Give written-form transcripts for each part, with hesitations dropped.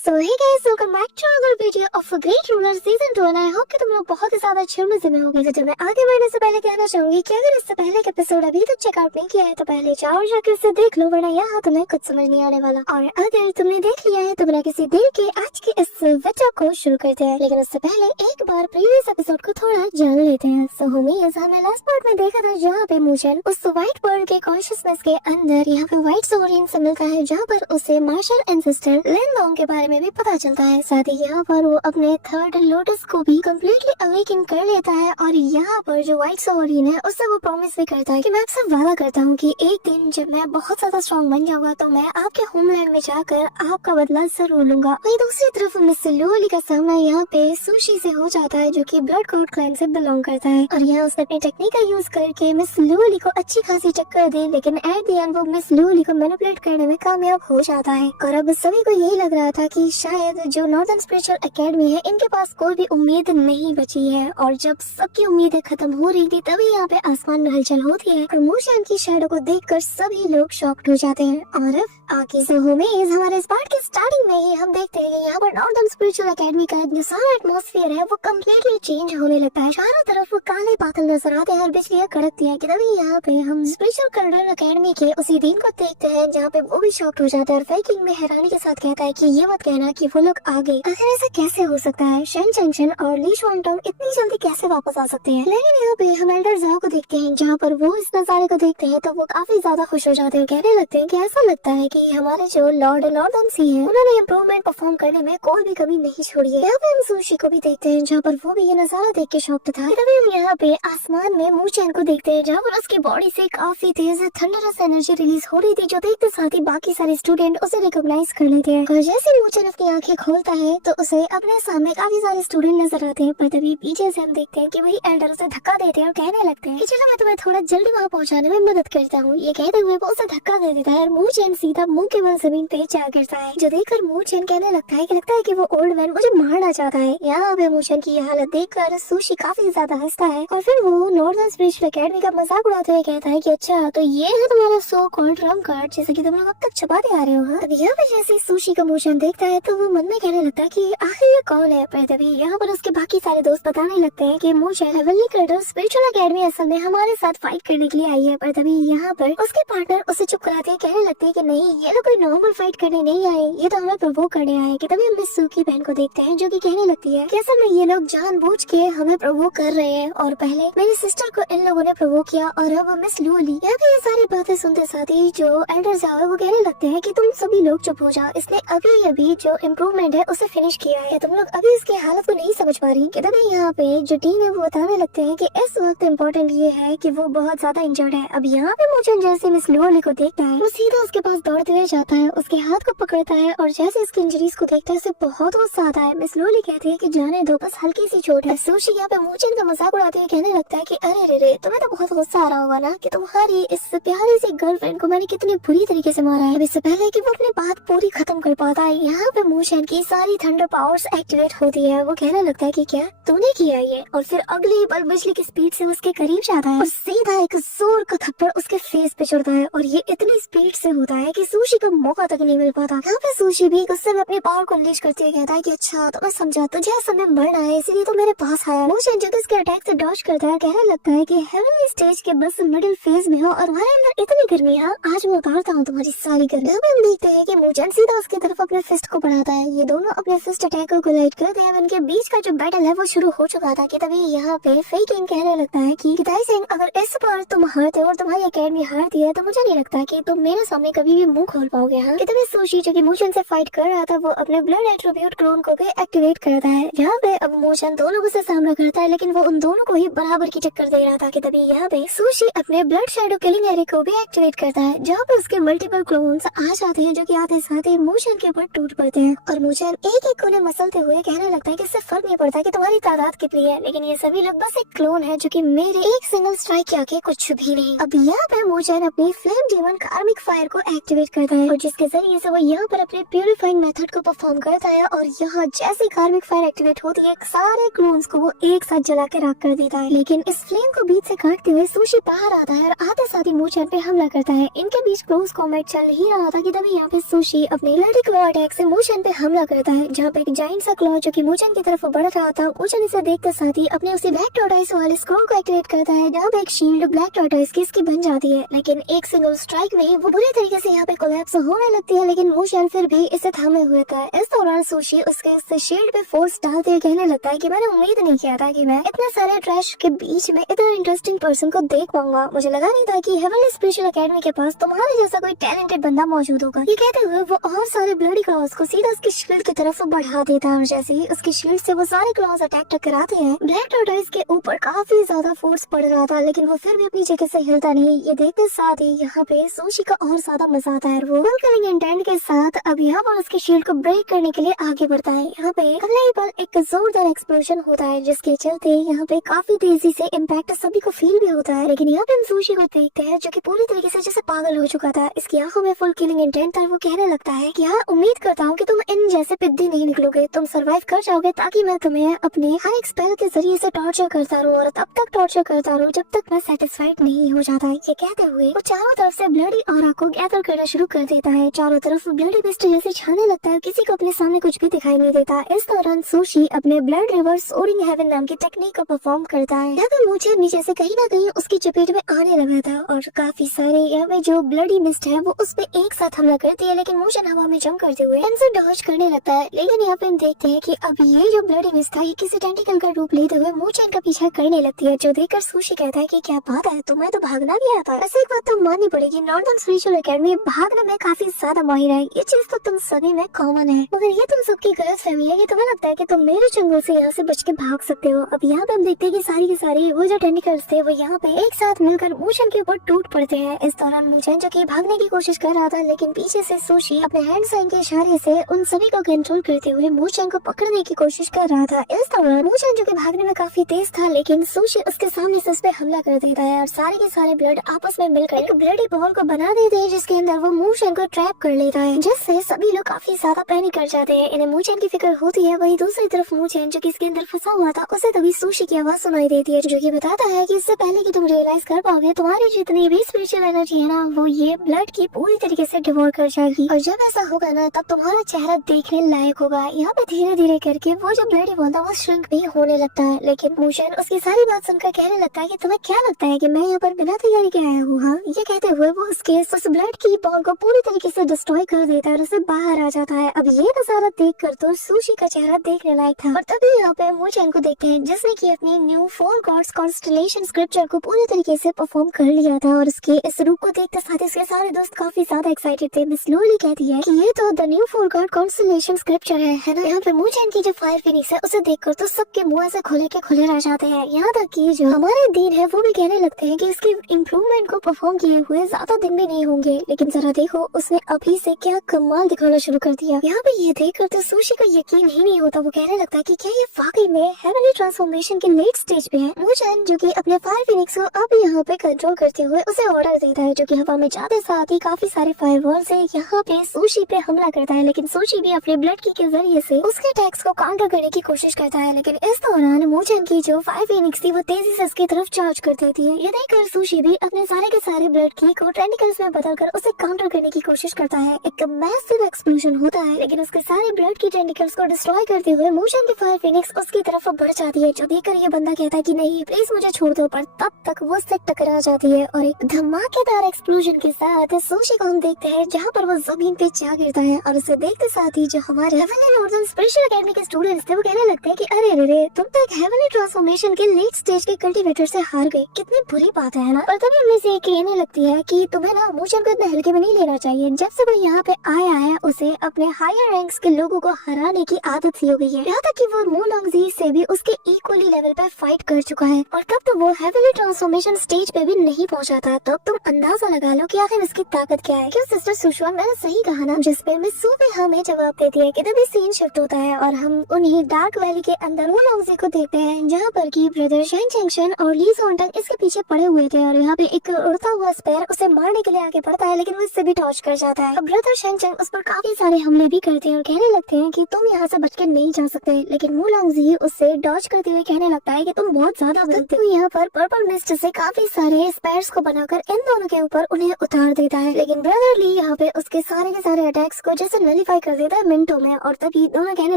So hey guys, welcome back to another video of a great ruler season 2 and I hope कि तुम लोग बहुत ही ज्यादा अच्छे मजे में होगे। तो मैं आगे बढ़ने से पहले कहना चाहूंगी कि अगर इससे पहले का एपिसोड अभी तक चेकआउट नहीं किया है तो पहले जाओ और जाकर इसे देख लो, वरना यहाँ तुम्हें कुछ समझ नहीं आने वाला। और अगर तुमने देख लिया है तो बिना किसी देर के आज के इस वीडियो को शुरू करते हैं, लेकिन उससे पहले एक बार प्रीवियस एपिसोड को थोड़ा जान लेते हैं। सो होमीज, हमने लास्ट पार्ट में देखा था जहाँ पे मूचन उस व्हाइट वर्ल्ड के कॉन्शियसनेस के अंदर यहाँ पे व्हाइट सोवरेन से मिलता है, जहाँ पर उसे मार्शल एंसेस्टर लिनलोंग के बारे में भी पता चलता है। साथ ही यहाँ पर वो अपने थर्ड लोटस को भी कम्प्लीटली अवेकन कर लेता है और यहाँ पर जो व्हाइट सोवरेन है उससे वो प्रॉमिस भी करता है कि मैं आपसे वादा करता हूँ कि एक दिन जब मैं बहुत ज्यादा स्ट्रॉन्ग बन जाऊंगा तो मैं आपके होमलैंड में जाकर आपका बदला जरूर लूंगा। वहीं दूसरी तरफ मिस लुओली का सामना यहाँ पे सुशी से हो जाता है, जो कि ब्लड कोड क्लैन से बिलोंग करता है, और यहाँ उसने अपनी टेक्निक का यूज करके मिस लुओली को अच्छी खासी टक्कर दी, लेकिन एट द एंड वो मिस लुओली को मैनिपुलेट करने में कामयाब हो जाता है। और अब सभी को यही लग रहा था कि शायद जो नॉर्दर्न स्पिरिचुअल एकेडमी है इनके पास कोई भी उम्मीद नहीं बची है, और जब सबकी उम्मीदें खत्म हो रही थी तभी यहाँ पे आसमान में हलचल होती है और मूशान की शैडो को देखकर सभी लोग शॉक्ड हो जाते हैं। और अब आगे से हमारे इस पार्ट के स्टार्टिंग में ही हम देखते हैं कि यहाँ पर नॉर्दर्न स्पिरिचुअल एकेडमी का जो सारा एटमॉस्फेयर है वो कम्प्लीटली चेंज होने लगता है। चारों तरफ वो काले बादल नजर आते हैं और बिजलियां कड़कती है कि तभी यहाँ पे हम स्पिरिचुअल कर्नल एकेडमी के उसी दिन को देखते हैं जहाँ पे वो भी शॉक्ड हो जाता है और फेकिंग में हैरानी के साथ कहता है कि ये मत कहना कि वो लोग आ गए। आखिर ऐसा कैसे हो सकता है? शेन चेंगशन और ली शुआनटोंग इतनी जल्दी कैसे वापस आ सकते हैं? लेकिन यहाँ पे हम एल्डर जाओ को देखते हैं, जहाँ पर वो इस नजारे को देखते हैं तो वो काफी ज्यादा खुश हो जाते हैं, कहने लगते हैं कि ऐसा लगता है कि हमारे जो लॉर्ड नॉर्दर्न सी है उन्होंने इम्प्रूवमेंट परफॉर्म करने में कोई भी कमी नहीं छोड़ी है। यहाँ पे हम सुशी को भी देखते हैं, जहाँ पर वो भी ये नजारा देख के शॉक्ड था। तभी हम यहाँ पे आसमान में मूचन को देखते हैं, जहाँ पर उसकी बॉडी से काफी तेज थंडरस एनर्जी रिलीज हो रही थी, जो देखते साथ ही बाकी सारे स्टूडेंट उसे रिकॉग्नाइज कर लेते हैं। और जैसे मूचन अपनी आंखें खोलता है तो उसे अपने सामने काफी सारे स्टूडेंट नजर आते हैं, पर तभी पीछे से हम देखते हैं कि वही एल्डर उसे धक्का देते हैं और कहने लगते हैं कि चलो मैं तुम्हें थोड़ा जल्दी वहाँ पहुँचाने में मदद करता हूँ। ये कहते हुए वो उसे धक्का दे देता है और मूचन सीधा मुंह के बल जमीन पे जा गिरता है, जो देखकर मूचन कहने लगता है कि वो ओल्ड मैन मुझे मारना चाहता है। यहाँ पे मूचन की हालत देखकर सुशी काफी ज्यादा हंसता है और फिर वो नॉर्दर्न स्पिरिचुअल एकेडमी का मजाक उड़ाते हुए कहता है कि अच्छा तो ये है तुम्हारा सो कॉल्ड ट्रम्प कार्ड, जैसे कि तुम लोग अब तक छुपाते आ रहे हो। अब यहाँ पे जैसे सुशी का मूचन देखता है तो वो मन में कहने लगता है कि आखिर ये कौन है। पर तभी यहाँ पर उसके बाकी सारे दोस्त बताने लगते हैं कि मूचन हेवनली कर्नल स्पिरिचुअल एकेडमी असल में हमारे साथ फाइट करने के लिए आई है। पर तभी यहाँ पर उसके पार्टनर उसे चुप कराते हैं, कहने लगते हैं कि नहीं, ये लोग कोई नॉर्मल फाइट करने नहीं आए, ये तो हमें प्रोवोक करने आए। कि तभी हम मिस सू की बहन को देखते हैं, जो कि कहने लगती है कि असल में ये लोग जानबूझ के हमें प्रोवोक कर रहे हैं, और पहले मेरी सिस्टर को इन लोगों ने प्रोवोक किया और अब मिस लुओली। यहाँ पे ये सारी बातें सुनते साथ ही जो एल्डर जाओ है वो कहने लगते हैं कि तुम सभी लोग चुप हो जाओ, इसने अभी जो इम्प्रूवमेंट है उसे फिनिश किया है, तुम लोग अभी इसकी हालत को नहीं समझ पा रही। कि तभी यहाँ पे जो टीम है वो बताने लगते हैं कि इस वक्त इम्पोर्टेंट ये है कि वो बहुत ज्यादा इंजर्ड है। अब यहाँ पे मुझे जैसे मिस लुओली को देखता है वो सीधा उसके पास दौड़ते हुए जाता है, उसके हाथ को पकड़ता है और जैसे इसकी इंजरीज को देखता है उसे बहुत गुस्सा आता है। मिस लुओली कहती है कि जाने दो, बस हल्की सी चोट है। सुशी यहाँ पे मूचन का मजाक उड़ाते हुए कहने लगता है कि अरे रे तुम्हें तो बहुत गुस्सा आ रहा होगा ना कि तुम्हारी इस प्यारी सी गर्लफ्रेंड को मैंने कितनी बुरी तरीके से मारा है। अब इससे पहले कि वो अपनी बात पूरी खत्म कर पाता है, यहाँ पे मूचन की सारी थंडर पावर्स एक्टिवेट होती है। वो कहने लगता है कि क्या तूने किया ये, और फिर अगली पल बिजली की स्पीड से उसके करीब जाता है और सीधा एक जोर का थप्पड़ उसके फेस पे चढ़ता है, और ये इतनी स्पीड से होता है कि सुशी का मौका तक नहीं मिल पाता। यहाँ पे सुशी भी गुस्से में अपनी पावर को अनलीश करते हुए कहता है कि अच्छा तो मैं समझा, तुझे इस समय मरना है इसीलिए तो मेरे पास आया। मूचन जो इसके अटैक से डॉज करता है, कहने लगता है कि हेवनली स्टेज के बस मिडिल फेज में हो और तुम्हारे अंदर इतनी गर्मी है, आज मैं उतारता हूँ तुम्हारी सारी गर्मी। हम देखते हैं कि मूचन सीधा उसकी तरफ अपने फिस्ट को बढ़ाता है, ये दोनों अपने फिस्ट अटैक को कोलाइड करते हैं। इनके बीच का जो बैटल है वो शुरू हो चुका था। कि तभी यहाँ पे फेकिंग कहने लगता है कि ताई सिंह, अगर इस बार तुम हारते हो और तुम्हारी एकेडमी हारती है तो मुझे नहीं लगता कि तुम मेरे सामने कभी भी मुंह खोल पाओगे। हाँ, कि तभी सुशी जो कि मूचन से फाइट कर रहा था वो अपने ब्लड एट्रीब्यूट क्लोन को भी एक्टिवेट करता है। यहाँ पे अब मूचन दो लोगों से सामना करता है, लेकिन वो उन दोनों को ही बराबर की टक्कर दे रहा था। कि तभी यहाँ पे सुशी अपने ब्लड शैडो किलिंग एरे को भी एक्टिवेट करता है, जहाँ पे उसके मल्टीपल क्लोन्स आ जाते हैं, जो कि आते साथ ही मूचन के ऊपर टूट पड़ते हैं। और मूचन एक एक कोने मसलते हुए कहने लगता है कि इससे फर्क नहीं पड़ता कि तुम्हारी तादाद कितनी है, लेकिन ये सभी लोग बस एक क्लोन है जो कि मेरे एक सिंगल स्ट्राइक के आगे कुछ भी नहीं। अब यहाँ पे मूचन अपनी फ्लेम डीमन कार्मिक फायर को एक्टिवेट करता है, और जिसके जरिए से वो यहाँ पर अपने प्यूरिफाइंग मेथड को परफॉर्म करता है और यहाँ जैसे कार्मिक फायर एक्टिवेट होती है सारे क्लोन्स को वो एक साथ जला के राख कर देता है। लेकिन इस फ्लेम को बीच से काटते हुए सुशी बाहर आता है और आते साथ ही मूचेन पे हमला करता है। इनके बीच क्लोज कॉम्बैट चल ही रहा था कि तभी यहाँ पे सुशी अपने लड़ी क्लॉ अटैक से मूचेन पे हमला करता है, जहाँ पे एक जाइंट सा क्लॉ जो कि मूचेन की तरफ बढ़ रहा था, मूचेन इसे देखते साथ ही अपने उसी ब्लैक टॉर्टोइस वाले स्क्रॉल को एक्टिवेट करता है, जहाँ पे एक शील्ड ब्लैक टॉर्टोइस की इसकी बन जाती है। लेकिन एक सिंगल स्ट्राइक में वो बुरी तरीके से यहाँ पे कोलैप्स होने लगती है, लेकिन मूचेन फिर भी इसे थामे हुए था। इस दौरान सुशी उसके शील्ड पे फोर्स डालते हुए कहने लगता है कि मैंने उम्मीद नहीं किया था कि मैं इतने सारे ट्रैश के बीच में इतना इंटरेस्टिंग पर्सन को देख पाऊंगा। मुझे लगा नहीं था कि हेवनली स्पिरिचुअल एकेडमी के पास तुम्हारे जैसा कोई टैलेंटेड बंदा मौजूद होगा। ये कहते हुए वो और सारे ब्लडी क्लॉज को सीधा उसकी शील्ड की तरफ बढ़ा देता है और जैसे ही उसकी शील्ड से वो सारे क्लॉज अटैक टकराते हैं, ब्लैक टॉर्टोइस के ऊपर काफी ज्यादा फोर्स पड़ रहा था, लेकिन वो फिर भी अपनी जगह से हिलता नहीं। ये देखते साथ ही यहाँ पे सुशी का और ज्यादा मजा आता है। वो किलिंग इंटेंट के साथ अब यहाँ पर उसकी शील्ड को ब्रेक करने के लिए आगे बढ़ता है। यहाँ पे अगले पल एक जोरदार एक्सप्लोजन होता है, जिसके चलते यहाँ पे काफी तेजी से इम्पैक्ट सभी को फील भी होता है। लेकिन यहाँ पे हम सुशी को देखते हैं जो कि पूरी तरीके से जैसे पागल हो चुका था। इसकी आंखों में फुल किलिंग इंटेंट था। वो कहने लगता है कि हाँ, उम्मीद करता हूँ कि तुम इन जैसे पिद्दी नहीं निकलोगे, तुम सरवाइव कर जाओगे, ताकि मैं तुम्हें अपने हर एक स्पेल के जरिए से टॉर्चर करता रहूं और तब तक टॉर्चर करता रहूं जब तक मैं सेटिस्फाइड नहीं हो जाता। ये कहते हुए वो चारों तरफ से ब्लडी ऑरा को गैदर करना शुरू कर देता है। चारों तरफ ब्लडी मिस्ट जैसे छाने लगता है, किसी को अपने सामने कुछ भी दिखाई नहीं देता। इस दौरान सुशी अपने ब्लड रिवर सोरिंग हेवन नाम की टेक्निक को परफॉर्म करता है। यहाँ पे मुझे नीचे से कहीं ना कहीं उसकी चपेट में आने लगा था और काफी सारे यहाँ पे जो ब्लडी मिस्ट है वो उस पे एक साथ हमला करती है, लेकिन मोशन हवा में जंप करते हुए इनसे डॉज करने लगता है। लेकिन यहाँ पे हम देखते हैं कि अब ये जो ब्लडी मिस्ट था ये किसी टेंटिकल का रूप लेते हुए मोशन का पीछा करने लगती है, जो देखकर सुशी कहता है कि क्या बात है, तुम्हें तो भागना भी आता है। ऐसे एक बात तो माननी पड़ेगी, नॉर्दर्न स्पिरिचुअल एकेडमी भागने में काफी ज्यादा माहिर है। ये चीज तो तुम सभी में कॉमन है, मगर ये तुम सबकी गलतफहमी है कि तुम्हें लगता है कि तुम मेरे जंगल से यहाँ से बच के भाग सकते हो। अब यहाँ पे हम देखते हैं कि सारी की सारी वो जो टेंटिकल्स थे वो यहाँ पे एक साथ मिलकर मूचन के ऊपर टूट पड़ते हैं। इस दौरान मूचन जो कि भागने की कोशिश कर रहा था, लेकिन पीछे से सुशी अपने हैंड साइन के इशारे से उन सभी को कंट्रोल करते हुए मूचन को पकड़ने की कोशिश कर रहा था। इस दौरान मूचन जो कि भागने में काफी तेज था, लेकिन सुशी उसके सामने से उस पे हमला कर देता है और सारे के सारे ब्लड आपस में मिलकर एक ब्लडी बॉल को बना देते हैं, जिसके अंदर वो मूचन को ट्रैप कर लेता है, जिससे सभी लोग काफी ज्यादा पैनिक कर जाते हैं। इन्हें मूचन की फिक्र होती है। वही दूसरी तरफ मूचन जो कि इसके अंदर फंसा हुआ था, उसे तभी सुशी की आवाज सुनाई देती है, जो कि बताता है कि इससे पहले कि तुम रियलाइज कर पाओगे, तुम्हारी जितनी भी स्पिरिचुअल एनर्जी है ना, वो ये ब्लड की पूरी तरीके से डिवोर कर जाएगी और जब ऐसा होगा ना, तब तुम्हारा चेहरा देखने लायक होगा। यहाँ पे धीरे धीरे करके वो जो ब्लडी बॉल था वो श्रिंक भी होने लगता है। लेकिन मूचन उसकी सारी बात सुनकर कहने लगता है कि तुम्हें क्या लगता है कि मैं यहाँ पर बिना तैयारी के आया हूँ? हाँ, ये कहते हुए वो उसके उस ब्लड की बॉल को पूरी तरीके से डिस्ट्रॉय कर देता है और उसे बाहर आ जाता है। अब ये नजारा देखकर तो सुशी का चेहरा देखने लायक था। और तभी यहाँ पे मूचन को देखते हैं, जिसने की अपनी न्यू 4 गॉड्स कॉन्स्टलेशन स्क्रिप्चर को पूरी तरीके से परफॉर्म कर लिया था और उसके इस रूप को देखते साथ इसके सारे दोस्त काफी ज्यादा एक्साइटेड थे। मिस लोली कहती है कि ये तो the new 4 God constellation scripture है ना। यहाँ पे मूचन की जो फायर फिनिक्स है उसे देखकर तो सबके मुंह से खुले के खुले रह जाते हैं। यहाँ तक कि जो हमारे दीन है वो भी कहने लगते हैं कि इसके इम्प्रूवमेंट को परफॉर्म किए हुए ज्यादा दिन भी नहीं होंगे, लेकिन जरा देखो उसने अभी से क्या कमाल दिखाना शुरू कर दिया। यहाँ पे ये देखकर तो सुशी का यकीन ही नहीं होता। वो कहने लगता है कि क्या ये वाकई में हेवनली ट्रांसफॉर्मेशन के लेट स्टेज पे है। मूचन जो कि अपने फायर फिनिक्स को अब यहाँ पे कंट्रोल करते हुए उसे ऑर्डर देता है, जो कि हवा में जाते साथ ही काफी सारे फायरवॉल से यहाँ पे सुशी पे हमला करता है, लेकिन सुशी भी अपने ब्लड की के जरिए से उसके अटैक्स को काउंटर करने की कोशिश करता है। लेकिन इस दौरान मूचन की जो फायर फिनिक्स थी वो तेजी से उसकी तरफ चार्ज कर देती है। ये देखकर सुशी भी अपने सारे के सारे ब्लड की को टेंटिकल्स में बदलकर उसे काउंटर करने की कोशिश करता है। एक मैसिव एक्सप्लोजन होता है, लेकिन उसके सारे ब्लड की टेंटिकल्स को डिस्ट्रॉय करते हुए मूचन की फायर फिनिक्स उसकी तरफ बढ़ जाती है, जो देखकर ये बंदा कहता है कि नहीं प्लीज मुझे छोड़ दो, पर तब तक वो उससे टकरा जाती है और एक धमाकेदार एक्सप्लोजन के साथ सुशी को हम देखते हैं जहाँ पर वो जमीन पे जा गिरता है और उसे देखते साथ ही जो हमारे हेवनली नॉर्दर्न स्पिरिचुअल एकेडमी के स्टूडेंट्स थे वो कहने लगते हैं कि अरे अरे तुम तो एक हेवनली ट्रांसफॉर्मेशन के लेट स्टेज के कल्टीवेटर से हार गए, कितनी बुरी बात है ना। और तभी उनमें से एक कहने लगती है कि तुम्हें ना मूचन को इतने हल्के में नहीं लेना चाहिए। जब से वो यहाँ पे आया है उसे अपने हायर रैंक्स के लोगों को हराने की आदत सी हो गई है, यहाँ तक कि वो मूलॉन्गजी से भी उसके इक्वली लेवल पे फाइट कर चुका है और तब तो वो हेवनली ट्रांसफॉर्मेशन स्टेज पे भी नहीं पहुंचा था। तो तुम अंदाजा लगा लो कि आखिर इसकी ताकत क्या है। क्यों सिस्टर सुशवान, मैंने सही कहा ना? जिसपे मिस सू ने हमें जवाब दे दिया कि तभी सीन शिफ्ट होता है और हम उन्हीं डार्क वैली के अंदर मूलॉन्गजी को देखते हैं, जहाँ पर की ब्रदर शेंग चेंगशन और ली सोंटंग इसके पीछे पड़े हुए थे और यहाँ पे एक उड़ता हुआ स्पेयर उसे मारने के लिए आगे बढ़ता है, लेकिन वो इससे भी टॉर्च कर जाता है। अब ब्रदर शेंग चेंग उस पर काफी सारे हमले भी करते हैं और कहने लगते हैं कि तुम यहाँ से बच के नहीं जा सकते, लेकिन मुलांगजी उससे डॉज करते हुए कहने लगता है कि तुम बहुत ज्यादा गलत हो। यहाँ पर पर्पल मिस्ट से काफी सारे स्पायर्स को बनाकर इन दोनों के ऊपर उन्हें उतार देता है, लेकिन ब्रदर ली यहाँ पे उसके सारे अटैक्स को जैसे नलीफाई कर देता है मिनटों में। और तभी दोनों कहने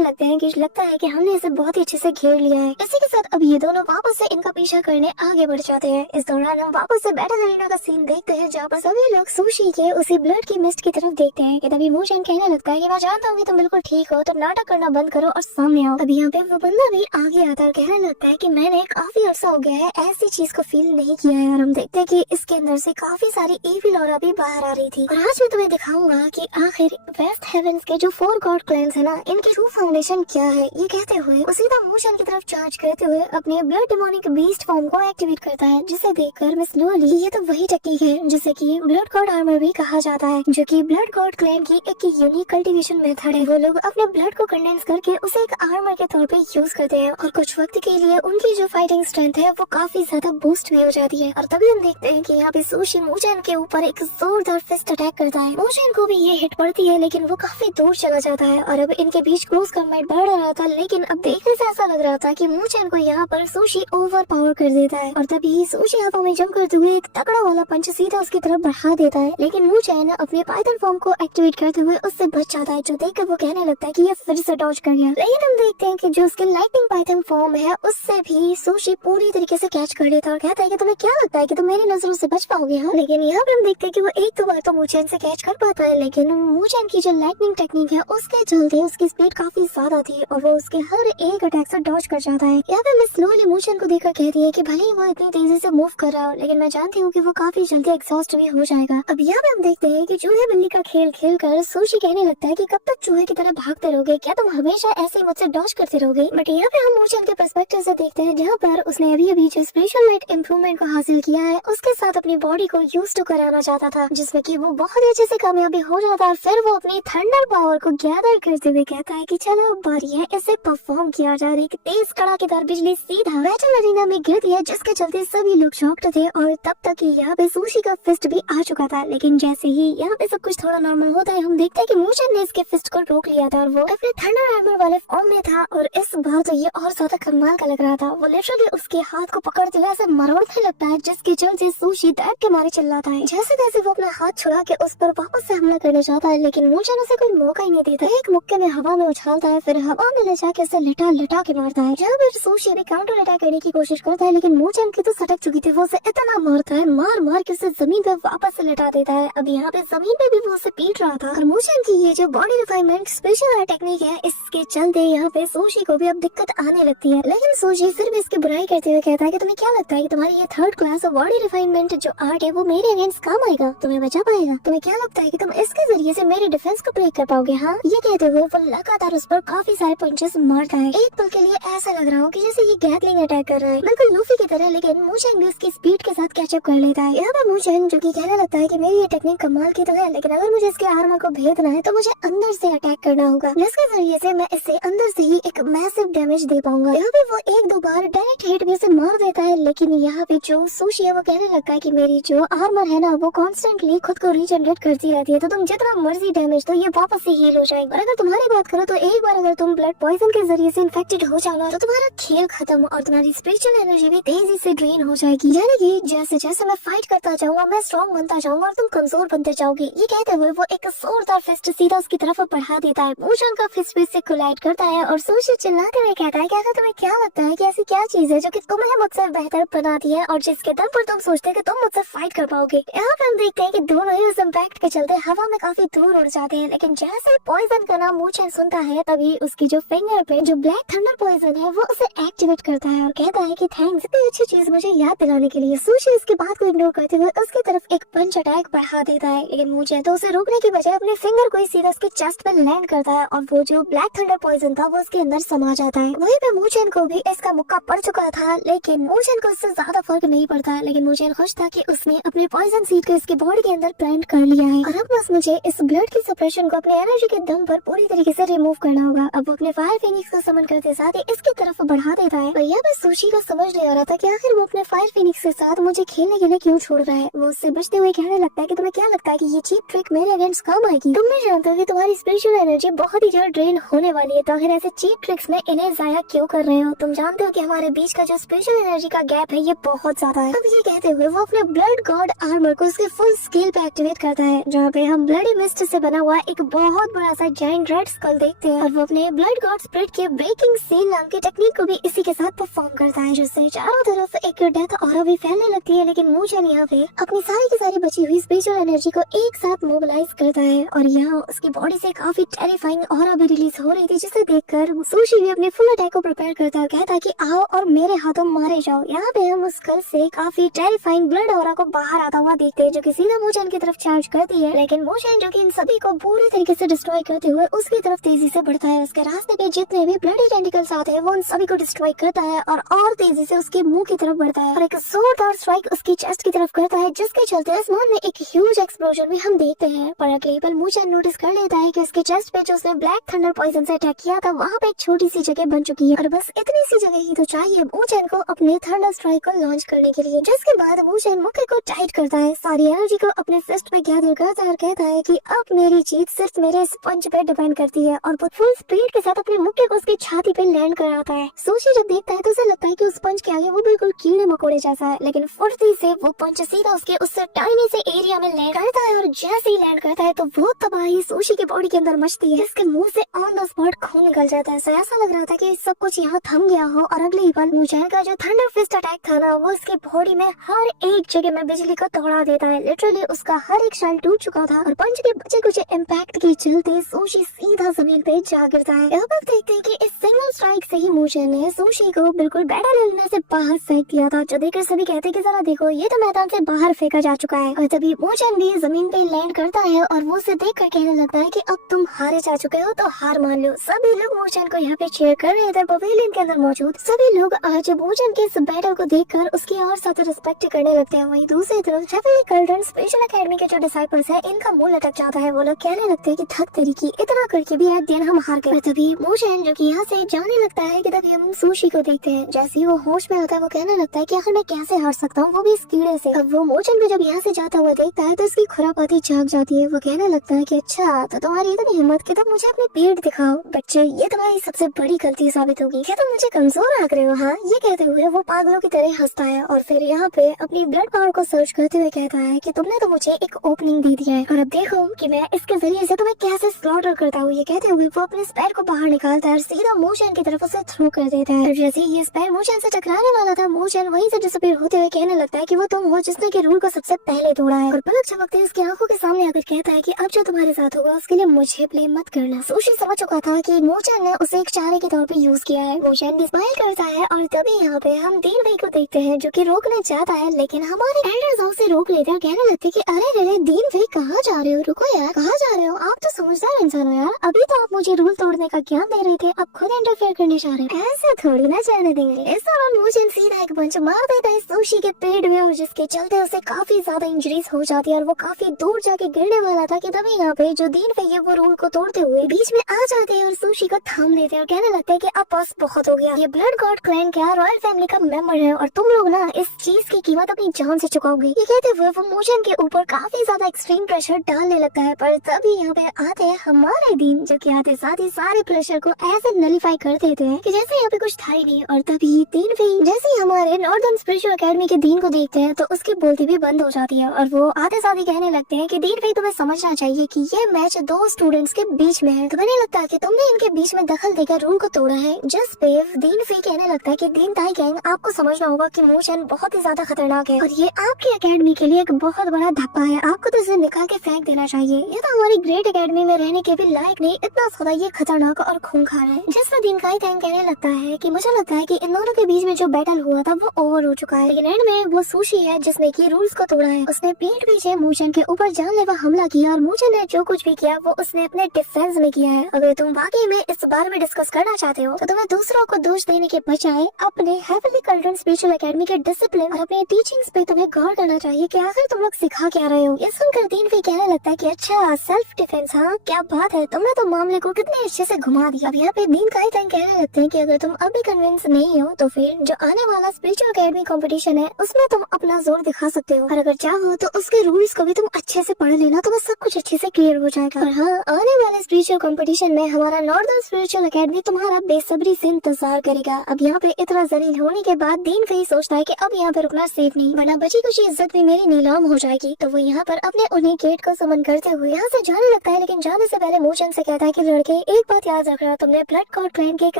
लगते हैं कि लगता है कि हमने इसे बहुत ही अच्छे से घेर लिया है। इसी के साथ अब ये दोनों वापस से इनका पीछा करने आगे बढ़ जाते हैं। इस दौरान हम वापस से बैटल एरिना का सीन देखते हैं, जहाँ पर सभी लोग सुशी के उसी ब्लड की मिस्ट की तरफ देखते हैं कि तभी मूचेन कहने लगता है कि मैं जानता हूँ कि तुम बिल्कुल ठीक हो, तो नाटक करना बंद करो और सामने आओ। तभी यहाँ पे वो बंदा भी आगे आता है और कहने लगता है कि मैंने काफी अर्सा हो गया है ऐसी चीज को फील नहीं किया है। और हम देखते हैं कि इसके अंदर से काफी सारी इविल ऑरा भी बाहर आ रही थी। और आज मैं तुम्हें दिखाऊंगा कि आखिर वेस्ट हेवेंस के जो 4 गॉड क्लैंस है ना, इनकी ट्रू फाउंडेशन क्या है। ये कहते हुए वो सीधा मूचेन की तरफ चार्ज करते हुए अपने ब्लड डिमोनिक बीस्ट फॉर्म को एक्टिवेट करता है, जिसे देखकर मिस लोली ये तो वही टेक्निक है जिसे कि ब्लड गॉड आर्मर भी कहा जाता है, जो कि ब्लड गॉड क्लैन की एक यूनिक कल्टीवेशन मेथड है। वो लोग अपने ब्लड को कंडेंस करके उसे एक आर्मर के तौर पे यूज करते हैं और कुछ वक्त के लिए उनकी जो फाइटिंग स्ट्रेंथ है वो काफी ज्यादा बूस्ट भी हो जाती है। और तभी हम देखते हैं कि यहाँ पे सुशी मूचेन के ऊपर एक जोरदार फिस्ट अटैक करता है। मूचेन को भी ये हिट पड़ती है, लेकिन वो काफी दूर चला जाता है और अब इनके बीच क्लोज कॉम्बैट बढ़ रहा था, लेकिन अब देखने से ऐसा लग रहा था कि मूचेन को यहाँ पर सुशी ओवर पावर कर देता है। और तभी सुशी हाथों में जंप करते हुए एक तगड़ा वाला पंच सीधा उसकी तरफ बढ़ा देता है, लेकिन मूचेन अपने पाइथन फॉर्म को एक्टिवेट करते हुए उससे बच जाता है, जो देखकर वो कहने लगता है कि ये फिर से डॉज कर गया। लेकिन हम देखते हैं कि जो उसके लाइटनिंग पाइथन फॉर्म है उससे भी सुशी पूरी तरीके से कैच कर लेता है और कहता है कि तुम्हें क्या लगता है कि तुम मेरी नजरों से बच पाओगे। हाँ, लेकिन यहाँ पर हम देखते हैं कि वो एक दो बार तो मूचेन से कैच कर पाता है, लेकिन मूचेन की जो लाइटनिंग टेक्निक है उसके चलते उसकी स्पीड काफी ज्यादा थी और वो उसके हर एक अटैक से डॉज कर जाता है। यहाँ पे मिस स्लोली मूचेन को देखकर कहती है कि भले ही वो इतनी तेजी से मूव कर रहा हो, लेकिन मैं जानती हूँ कि वो काफी जल्दी एग्जॉस्ट भी हो जाएगा। अब यहाँ पे हम देखते हैं कि चूहे बिल्ली का खेल खेल कर सुशी कहने लगता है कि कब तक चूहे की तरह भागते रहोगे, क्या तुम हमेशा ऐसे ही मुझसे डॉज करते रहोगे। बट यहाँ पे हम मूचेन के पर्सपेक्टिव से देखते हैं, जहाँ पर उसने अभी जो स्पेशल लाइट इम्प्रूवमेंट को हासिल किया है उसके साथ अपनी बॉडी को यूज टू कराना चाहता था, जिसमें कि वो बहुत ही अच्छे से कामयाबी हो जाता है। फिर वो अपनी थंडर पावर को गैदर करते हुए कहता है कि चलो अब बारी है इसे परफॉर्म किया जा रहा है। तेज कड़ाकेदार बिजली सीधा बैटल एरिना में गिरती है, जिसके चलते सभी लोग शॉक्ड थे और तब तक यहाँ पे सुशी का फिस्ट भी आ चुका था। लेकिन जैसे ही यहाँ पे सब कुछ थोड़ा नॉर्मल होता है, हम देखते हैं कि मूचेन ने इसके फिस्ट को रोक लिया था और वो अपने थंडर आर्मर वाले फॉर्म में था। और इस बार तो ये और ज्यादा कमाल का लग रहा था। वो लिटरली उसके हाथ को पकड़ते हुए ऐसे मरोड़ने लगता है, जिसके चलते सुशी दर्द के मारे चिल्लाता है। जैसे तैसे वो अपना हाथ छुड़ा के उस पर वापस से हमला करने जाता है, लेकिन मूचेन उसे कोई मौका ही नहीं देता। एक मुक्के में हवा में उछालता है, फिर हवा में ले जाके उसे लिटा के मारता है। जहाँ पर सुशी भी काउंटर अटैक करने की कोशिश करता है, लेकिन मूचेन की तो सटक चुकी थी। वो उसे इतना मारता है, मार के उसे जमीन पे वापस से लिटा देता है। अब यहाँ पे जमीन पे भी वो उसे पीट रहा था। और मूचेन की ये जो बॉडी रिफाइनमेंट स्पेशल टेक्निक है, इसके चलते यहाँ पे सुशी को भी अब दिक्कत आने लगती है। लेकिन सुशी फिर भी इसकी बुराई करते हुए कहता है कि तुम्हें क्या लगता है कि तुम्हारी ये 3rd क्लास बॉडी रिफाइनमेंट जो आर्ट है वो मेरे अगेंस्ट काम आएगा, तुम्हें बचा पाएगा? तुम्हें क्या लगता है कि तुम इसके जरिए से मेरे डिफेंस को ब्रेक कर पाओगे? हाँ, ये कहते हुए वो लगातार उस पर काफी सारे पंचेस मारता है। एक पल के लिए ऐसा लग रहा हो कि जैसे ये गैटलिंग अटैक कर रहा है, बिल्कुल लूफी की तरह। लेकिन मूचेन भी उसकी स्पीड के साथ कैचअप कर लेता है। यहाँ पर मूचेन जो कि कहने लगता है कि मेरी ये टेक्निक कमाल की तो है, लेकिन अगर मुझे इसके आर्मर को भेदना है तो मुझे अंदर से अटैक करना होगा, जिसके जरिए से मैं इसे अंदर से ही एक मैसिव डैमेज दे पाऊंगा। यहाँ पे वो एक दो बार डायरेक्ट हिट भी उसे मार देता है, लेकिन यहाँ पे जो सुशी है वो कहने लगता है कि मेरी जो आर्मर है ना वो कॉन्स्टेंटली खुद को रीजनरेट करती रहती है, तो तुम जितना मर्जी डैमेज दो ये वापस से हील हो जाएगी। और अगर तुम्हारी बात करो तो एक बार अगर तुम ब्लड पॉइजन के जरिए से इन्फेक्टेड हो जाना तो तुम्हारा खेल खत्म और तुम्हारी स्पिरिचुअल एनर्जी भी तेजी से ड्रेन हो जाएगी। यानी कि जैसे जैसे मैं फाइट करता जाऊंगा मैं स्ट्रॉन्ग बनता जाऊंगा और तुम कमजोर बनते जाओगे। ये कहते हुए वो एक जोरदार फिस्ट सीधा उसकी तरफ बढ़ा देता है। मूचेन का फिस्ट भी से कोलाइड करता है और सुशी चिल्लाते हुए कहता है कि अगर तुम्हें क्या लगता है कि ऐसी क्या चीज है जो कि तुम्हें मुझसे बेहतर बनाती है और जिसके दम पर तुम सोचते हैं कि तुम मुझसे फाइट कर पाओगे। यहाँ पर हम देखते हैं कि दोनों ही उस इम्पैक्ट के चलते हवा में काफी दूर उड़ जाते हैं, लेकिन जैसे पॉइजन का नाम मूचेन सुनता है तभी उसकी जो फिंगर पे जो ब्लैक थंडर पॉइजन है वो उसे एक्टिवेट करता है और कहता है कि थैंक्स, इतनी अच्छी चीज मुझे याद दिलाने के लिए। सुशी इसकी बात को इग्नोर करते हुए उसकी तरफ एक पंच अटैक बढ़ा देता है, लेकिन मूचेन तो उसे रोकने की बजाय अपने फिंगर को ही सीधा उसके चेस्ट पे लैंड करता है और वो जो ब्लैक थंडर पॉइजन था वो उसके अंदर समा जाता है। वहीं पे मूचेन को भी इसका मुक्का पड़ चुका था, लेकिन मूचेन को इससे ज्यादा फर्क नहीं पड़ता। लेकिन मूचेन खुश था कि उसने अपने पॉइजन सीड को इसके बॉडी के अंदर प्लांट कर लिया है और अब बस मुझे इस ब्लड की सप्रेशन को अपने एनर्जी के दम पर पूरी तरीके से रिमूव करना होगा। अब वो अपने फायर फिनिक्स को समन करते साथ ही इसकी तरफ बढ़ा देता है और यह बस सुशी को समझ नहीं आ रहा था कि आखिर वो अपने फायर फिनिक्स के साथ मुझे खेलने के लिए क्यों छोड़ रहा है। वो उससे बचते हुए कहने लगता है कि तुम्हें क्या लगता है कि ये चीप ट्रिक मेरे अगेंस्ट काम आएगी? तुम नहीं जानते कि तुम्हारी स्पिरिचुअल स्पेशल एनर्जी बहुत ही जल्द ड्रेन होने वाली है, तो आखिर ऐसे चीप ट्रिक्स में इन्हें जाया क्यों कर रहे हो? तुम जानते हो कि हमारे बीच का जो स्पेशल एनर्जी का गैप है ये बहुत ज्यादा है। अब ये कहते हुए वो अपने ब्लड गॉड आर्मर को उसके फुल स्केल पे एक्टिवेट करता है, जहाँ पे हम ब्लडी मिस्ट से बना हुआ एक बहुत बड़ा सा जायंट रेड स्कल देखते हैं। और वो अपने ब्लड गॉड स्प्रिट के ब्रेकिंग सील नाम की टेक्निक को भी इसी के साथ परफॉर्म करता है, जिससे चारों तरफ एक डेथ ऑरा भी फैलने लगती है। लेकिन मूचन यहाँ पे अपनी सारी की सारी बची हुई स्पेशल एनर्जी को एक साथ मोबिलाइज करता है, और यहाँ उसकी बॉडी से काफी टेरिफाइंग ऑरा भी रिलीज हो रही थी, जिसे देखकर सुशी भी अपने फुल अटैक को प्रिपेयर करता है, कहता है कि आओ और मेरे हाथों मारे जाओ। यहाँ पे हम उस स्कल से काफी टेरिफाइंग ब्लड ऑरा को बाहर आता हुआ देखते हैं, जो कि सीधा मूचन की तरफ चार्ज करती है। लेकिन मूचन जो कि इन सभी को पूरी तरीके से डिस्ट्रॉय करते हुए उसकी तरफ तेजी से बढ़ता है। उसके रास्ते पे जितने भी ब्लडी टेंटिकल्स आते हैं वो उन सभी को डिस्ट्रॉय करता है और तेजी से उसके मुंह की तरफ बढ़ता है और एक जोरदार स्ट्राइक उसकी चेस्ट की तरफ करता है, जिसके चलते आसमान में एक ह्यूज एक्सप्लोजन भी हम देखते हैं। पर अगले पल मूचन नोटिस कर लेता है कि उसके चेस्ट पे जो उसने ब्लैक थंडर पॉइजन से अटैक किया था वहाँ पे एक छोटी सी जगह बन चुकी है, और बस इतनी सी जगह ही तो चाहिए मूचन को अपने थंडर स्ट्राइक को लॉन्च करने के लिए। जिसके बाद मूचन मुक्के को टाइट करता है, सारी एनर्जी को अपने फिस्ट पे गैदर करता है और कहता है कि अब मेरी जीत सिर्फ मेरे स्पंज पे डिपेंड करती है, और वो फुल स्पीड के साथ अपने मुक्के को उसकी छाती पे लैंड कराता है। सुशी जब देखता है तो उसे लगता है कि उस पंच के आगे वो बिल्कुल कीड़े मकोड़े जैसा है, लेकिन फुर्ती से वो पंच सीधा उसके उस टाइनी से एरिया में लैंड करता है, और जैसे ही लैंड करता है तो वो तबाही सुशी की बॉडी के अंदर मचती है। इसके मुंह से ऑन द स्पॉट खून निकल जाता है। ऐसा लग रहा था कि सब कुछ यहाँ थम गया हो, और अगले ही पल मूचन का जो थंडर फिस्ट अटैक था ना, वो उसकी बॉडी में हर एक जगह में बिजली को तोड़ा देता है। लिटरली उसका हर एक शैल टूट चुका था, और पंच के बचे कुछ इम्पैक्ट के चलते सुशी सीधा जमीन पे जा गिरता है। अब आप देखते हैं कि इस सिंगल स्ट्राइक से ही मूचन ने सुशी को बिल्कुल बैटल एरिना से बाहर फेंक दिया था, जो देखकर सभी कहते हैं कि जरा देखो ये तो मैदान से बाहर फेंका जा चुका है। और तभी मूचन भी जमीन पे लैंड करता है, और वो उसे देखकर कहने लगता है कि अब तुम हारे जा चुके हो तो हार मान लो। सभी लोग मूचन को यहाँ पे चीयर कर रहे थे। पवेलियन के अंदर मौजूद सभी लोग आज मूचन के इस बैटल को देखकर उसकी और ज्यादा रिस्पेक्ट करने लगते हैं। वहीं दूसरी तरफ हेवनली कल्ड्रन स्पेशल एकेडमी के जो डिसाइपल्स हैं, इनका मुंह लटक जाता है। वो लोग कहने लगते हैं कि थक तेरी की, इतना करके भी एट द एंड हम हार गए। तभी मूचन जो कि यहाँ से जाने लगता है कि तभी हम सुशी को देखते हैं। जैसे ही वो होश में आता है वो कहने लगता है कि आखिर मैं कैसे हार सकता हूँ, वो भी इस कीड़े से। अब वो मूचन को जब यहाँ से जाता हुआ देखता है तो उसकी खुरापाती जाग जाती है। वो कहने लगता है कि अच्छा तो तुम्हारी इतनी हिम्मत कि तुम मुझे अपनी पेट दिखाओ। बच्चे ये तुम्हारी सबसे बड़ी गलती साबित होगी, क्या तुम मुझे कमजोर आंक रहे हो? हाँ, ये कहते हुए वो पागलों की तरह हंसता है, और फिर यहाँ पे अपनी ब्लड पावर को सर्च करते हुए कहता है कि तुमने तो मुझे एक ओपनिंग दी थी है, और अब देखो कि मैं इसके जरिए से तुम्हें कैसे स्लॉटर करता हूँ। ये कहते हुए वो अपने स्पैर को बाहर निकालता है और सीधा मूचन की तरफ उसे थ्रो कर देता है। और जैसे ही ये स्पैर मूचन से टकराने वाला था, मूचन वहीं से डिसअपीयर होते हुए कहने लगता है कि वो तुम हो जिसने के रूल को सबसे पहले तोड़ा है, और पलक चमकते उसकी आंखों के सामने आकर कहता है कि अब जो तुम्हारे साथ होगा उसके लिए मुझे ब्लेम मत करना। सुशी समझ चुका था कि मूचन ने उसे एक चारे के तौर पे यूज किया है। मूचन भी स्माइल करता है, और तभी यहाँ पे हम दीन भाई को देखते हैं जो कि रोकने जाता है, लेकिन हमारे एल्डर्स हाउस से रोक लेते हैं और कहने लगते हैं कि अरे रे दीन भाई कहाँ जा रहे हो? रुको यार, कहाँ जा रहे हो? आप तो समझदार इंसान हो यार, अभी तो आप मुझे रूल तोड़ने का ज्ञान दे रहे थे, अब खुद इंटरफेयर करने जा रहे हो, ऐसा थोड़ी ना जाने देंगे। इस दौरान मूचन सीधा एक पंच मार देता है सुशी के पेट में, और जिसके चलते उसे काफी ज्यादा इंजरीज हो जाती है, और वो काफी दूर जाके गिरने वाला था कि तभी यहाँ पे जो दीन भाई है वो रूल को तोड़ते हुए बीच में आ जाते हैं और सुशी को थाम देते हैं और कहने लगते हैं कि अब बस बहुत हो गया। ये ब्लड गॉड क्लैन क्या रॉयल फैमिली का मेंबर है, और तुम लोग ना इस चीज की कीमत अपनी जान से चुकाओगे। ये कहते हुए वो मूचन के ऊपर काफी ज्यादा एक्सट्रीम प्रेशर डालने लगता है, पर तभी यहाँ पे आते हैं हमारे दीन, जो कि आते साथ ही सारे प्रेशर को ऐसे नलीफाई कर देते हैं कि जैसे यहाँ पे कुछ था ही नहीं। और तभी दीन भाई जैसे ही हमारे नॉर्दर्न स्पिरिचुअल एकेडमी के दीन को देखते हैं तो उसकी बोलती भी बंद हो जाती है, और वो आते साथ ही कहने लगते हैं कि दीन भाई तुम्हें समझना चाहिए कि ये मैच दो स्टूडेंट्स के बीच में है, तुम्हें नहीं लगता कि तुमने इनके बीच में दखल देकर रूल को तोड़ा है? जस्ट पे दीन भाई कहने लगता है कि दीन ताई गैंग, आपको समझना होगा कि मूचन बहुत ही ज्यादा खतरनाक है, और ये आपकी एकेडमी के लिए एक बहुत बड़ा धब्बा है, आपको तो इसे निकाल के फेंक देना चाहिए। ये तो हमारी ग्रेट एकेडमी में रहने के भी लायक नहीं, इतना ज्यादा ये खतरनाक और खूंखार है। जिसमें दीन ताई गैंग कहने लगता है कि मुझे लगता है कि इन दोनों के बीच में जो बैटल हुआ था वो ओवर हो चुका है, लेकिन एंड में वो सुशी है जिसने की रूल्स को तोड़ा है। उसने पीठ पीछे मूचन के ऊपर जानलेवा हमला किया, और मूचन ने जो कुछ भी किया वो उसने अपने डिफेंस में किया है। अगर तुम वाकई में इस बारे में डिस्कस करना चाहते हो तो तुम्हें दूसरों को दोष देने के बजाय अपने हेवनली कल्ड्रन स्पिरिचुअल एकेडमी के डिसिप्लिन और अपने टीचिंग्स पे तुम्हें गौर करना चाहिए कि आखिर तुम लोग सिखा क्या रहे हो। ये सुनकर दीन भी कहने लगता है कि अच्छा सेल्फ डिफेंस, हाँ क्या बात है, तुमने तो मामले को कितने अच्छे से घुमा दिया। अब यहाँ पे दीन का कहने लगते हैं कि अगर तुम अभी कन्विंस नहीं हो तो फिर जो आने वाला स्पिरिचुअल एकेडमी कंपटीशन है उसमें तुम अपना जोर दिखा सकते हो, और अगर चाहो तो उसके रूल्स को भी तुम अच्छे से पढ़ लेना, तुम्हें सब कुछ अच्छे से क्लियर हो जाएगा। और हाँ, और आने वाले स्पिरिचुअल कंपटीशन में हमारा नॉर्दर्न स्पिरिचुअल एकेडमी तुम्हारा बेसब्री से इंतजार करेगा। अब यहाँ पे इतना जलील होने के बाद दीन कहीं सोचता है कि अब यहाँ पे रुकना सेफ नहीं, वरना बची कुछ इज्जत भी मेरी नीलाम हो जाएगी। तो वो यहाँ पर अपने उन्हीं गेट को समन करते हुए यहाँ से जाने लगता है, लेकिन जाने से पहले मोचन से कहता है कि लड़के एक बात याद रखना, तुमने ब्लड कॉर्ड क्लैन के एक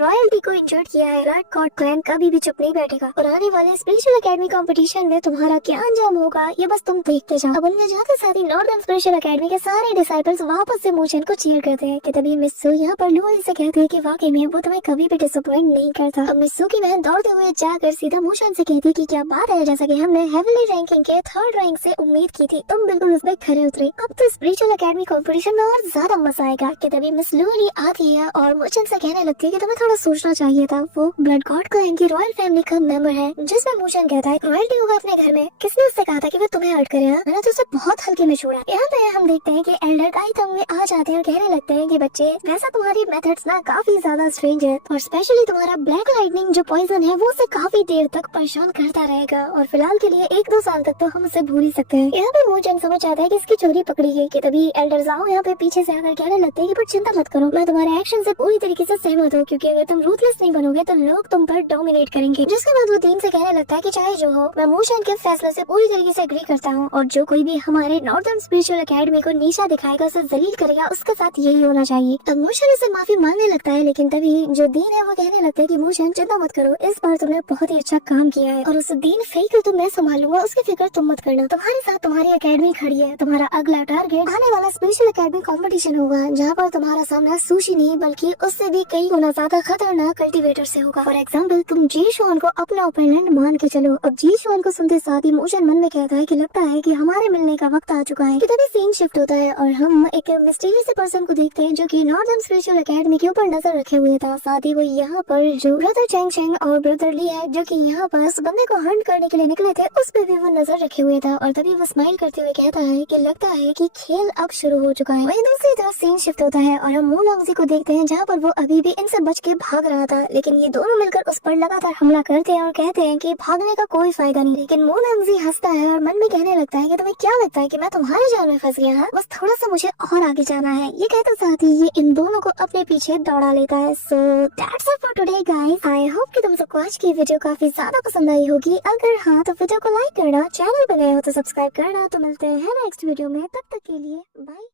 रॉयल्टी को इंजर्ड किया है। ब्लड कॉर्ड क्लैन कभी भी चुप नहीं बैठेगा और आने वाले स्पिरिचुअल एकेडमी कंपटीशन में तुम्हारा क्या अंजाम होगा ये बस तुम देखते जाओ। अब उनके जाते साथ ही नॉर्दर्न स्पिरिचुअल एकेडमी के सारे डिसाइपल्स वापस से मोचन को चीयर करते हैं कि तभी मिस सू यहाँ पर लुओली से कहते हैं कि वाकई में वो तुम्हें कभी भी डिसअपॉइंट नहीं करता। अब मिस सू की बहन दौड़ते हुए जाकर सीधा मोचन से कहती है कि क्या बात है, जैसा कि हमने हेवनली रैंकिंग के 3rd रैंक से उम्मीद की थी, तुम बिल्कुल उसमें खरे उतरे। अब तो स्पिरिचुअल एकेडमी कंपटीशन में और ज्यादा मजा आएगा। कि तभी मिस लुओली आती है और मोचन से कहने लगती है कि तुम्हें थोड़ा सोचना चाहिए था, वो ब्लड गॉड क्लैन की रॉयल फैमिली का मेंबर है। जिसमें मोचन कहता है रॉयल्टी होगा अपने घर में, किसने उससे कहा था कि वो तुम्हें हर्ट करेगा, मैंने तो उसे बहुत हल्के में छोड़ा। यहाँ पे हम देखते हैं कि एल्डर गाइतंग आ जाते हैं और कहने लगते हैं कि बच्चे वैसा तुम्हारी मेथड्स ना काफी ज्यादा स्ट्रेंज है और स्पेशली तुम्हारा ब्लैक लाइटनिंग जो पॉइजन है वो उसे काफी देर तक परेशान करता रहेगा और फिलहाल के लिए 1-2 साल तक तो हम उसे भूल ही सकते हैं। यहाँ पे मोचन समझ आता है कि इसकी चोरी पकड़ी गई। कि तभी एल्डर जाओ यहाँ पे पीछे से आकर कहने लगते हैं कि पर चिंता मत करो, मैं तुम्हारे एक्शन से पूरी तरीके से सहमत हूँ, क्योंकि अगर तुम रूथलेस नहीं बनोगे तो लोग तुम पर डोमिनेट करेंगे। जिसके बाद वो दीन से कहने लगता है कि चाहे जो हो, मैं मोचन के फैसले से पूरी तरीके से एग्री करता हूँ और जो कोई भी हमारे नॉर्दर्न स्पिरिचुअल एकेडमी को नीचा दिखाएगा, उसे जलील करेगा, उसके साथ यही होना चाहिए। तब मोचन उसे माफी मांगने लगता है, लेकिन तभी जो दीन है वो कहने लगता है कि मोचन चिंता मत करो, इस बार तुमने बहुत ही अच्छा काम किया है और उस दीन फेक को तो मैं संभालूंगा, उसकी फिक्र तुम मत करना, तुम्हारे साथ तुम्हारी एकेडमी खड़ी है। तुम्हारा अगला टारगेट आने वाला स्पिरिचुअल एकेडमी कंपटीशन होगा, जहाँ पर तुम्हारा सामना सुशी नहीं बल्कि उससे भी कई गुना ज्यादा खतरनाक कल्टीवेटर से होगा। फॉर एग्जाम्पल तुम जी शुआन को अपना ओपोनेंट मान के चलो। अब जी शुआन को सुनते साथ ही मोचन मन में कहता है कि लगता है कि हमारे मिलने का वक्त आ चुका है। कि तभी सीन शिफ्ट होता है और हम एक मिस्टीरियस पर्सन को देखते हैं जो कि नॉर्दर्न स्पिरिचुअल एकेडमी के ऊपर नजर रखे हुए था। साथ ही वो यहाँ पर जो ब्रदर चैंग चैंग और ब्रदर ली है जो कि यहाँ पर उस बंदे को हंट करने के लिए निकले थे, उस पे भी वो नजर रखे हुए था। और तभी वो स्माइल करते हुए कहता है कि लगता है कि खेल अब शुरू हो चुका है। वहीं दूसरी तरफ सीन शिफ्ट होता है और हम मू लॉन्गजी को देखते हैं जहाँ पर वो अभी भी इनसे बच के भाग रहा था, लेकिन ये दोनों मिलकर उस पर लगातार हमला करते हैं और कहते हैं कि भागने का कोई फायदा नहीं। लेकिन मू लॉन्गजी हंसता है और मन में कहने लगता है कि तुम्हें क्या लगता है कि मैं तुम्हारे जाल में फंस गया, बस थोड़ा सा मुझे और आगे जाना है। ये कहते साथ ही ये इन दोनों को अपने पीछे दौड़ा लेता है। So that's it for today guys. I hope कि तुम सबको आज की वीडियो काफी ज्यादा पसंद आई होगी। अगर हाँ तो वीडियो को लाइक करना, चैनल पर नए हो तो सब्सक्राइब करना। तो मिलते हैं नेक्स्ट वीडियो में, तब तक के लिए बाय।